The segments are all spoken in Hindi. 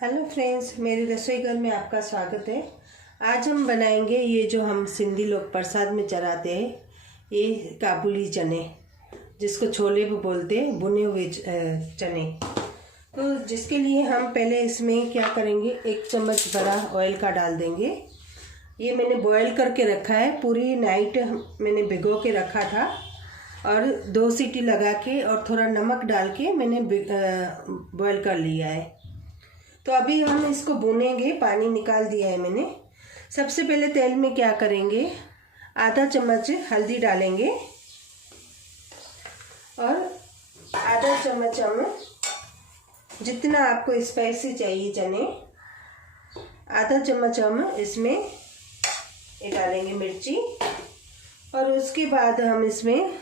हेलो फ्रेंड्स, मेरे रसोई घर में आपका स्वागत है। आज हम बनाएंगे ये जो हम सिंधी लोग प्रसाद में चढ़ाते हैं, ये काबुली चने, जिसको छोले भी बोलते हैं, भुने हुए चने। तो जिसके लिए हम पहले इसमें क्या करेंगे, 1 चम्मच बड़ा ऑयल का डाल देंगे। ये मैंने बॉयल करके रखा है, पूरी नाइट मैंने भिगो के रखा था और 2 सीटी लगा के और थोड़ा नमक डाल के मैंने बॉयल कर लिया है। तो अभी हम इसको भूनेंगे, पानी निकाल दिया है मैंने। सबसे पहले तेल में क्या करेंगे, आधा चम्मच हल्दी डालेंगे और आधा चम्मच हम, जितना आपको स्पाइसी चाहिए चने, आधा चम्मच हम इसमें ये डालेंगे मिर्ची। और उसके बाद हम इसमें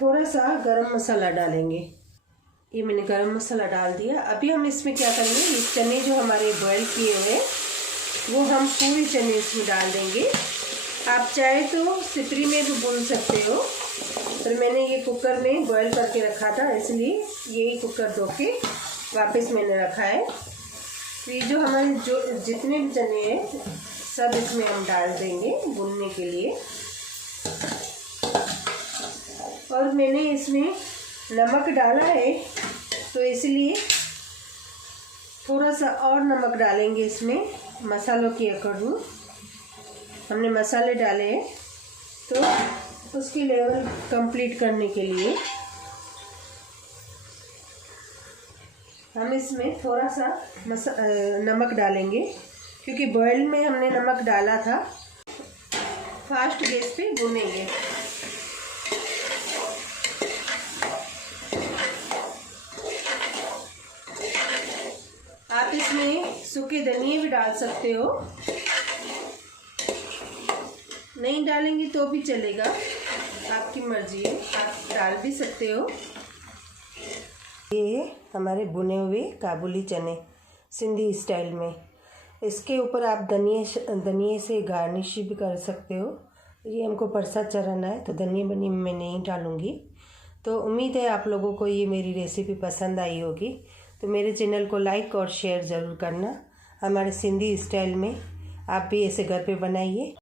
थोड़ा सा गरम मसाला डालेंगे। ये मैंने गरम मसाला डाल दिया। अभी हम इसमें क्या करेंगे, ये चने जो हमारे बॉयल किए हुए वो हम पूरी चने इसमें डाल देंगे। आप चाहे तो सिपरी में भी भून सकते हो, पर मैंने ये कुकर में बॉयल करके रखा था, इसलिए यही कुकर धो के वापस मैंने रखा है। तो ये जो हमारे जो जितने भी चने हैं सब इसमें हम डाल देंगे भूनने के लिए। और मैंने इसमें नमक डाला है, तो इसलिए थोड़ा सा और नमक डालेंगे इसमें, मसालों के अकॉर्डिंग हमने मसाले डाले हैं, तो उसकी लेवल कंप्लीट करने के लिए हम इसमें थोड़ा सा नमक डालेंगे, क्योंकि बॉयल में हमने नमक डाला था। फास्ट गैस पे भूनेंगे। आप इसमें सूखे धनिए भी डाल सकते हो, नहीं डालेंगे तो भी चलेगा, आपकी मर्जी है, आप डाल भी सकते हो। ये हमारे भुने हुए काबुली चने सिंधी स्टाइल में, इसके ऊपर आप धनिए से गार्निश भी कर सकते हो। ये हमको प्रसाद चढ़ाना है तो धनिया बनी मैं नहीं डालूँगी। तो उम्मीद है आप लोगों को ये मेरी रेसिपी पसंद आई होगी। तो मेरे चैनल को लाइक और शेयर ज़रूर करना। हमारे सिंधी स्टाइल में आप भी ऐसे घर पे बनाइए।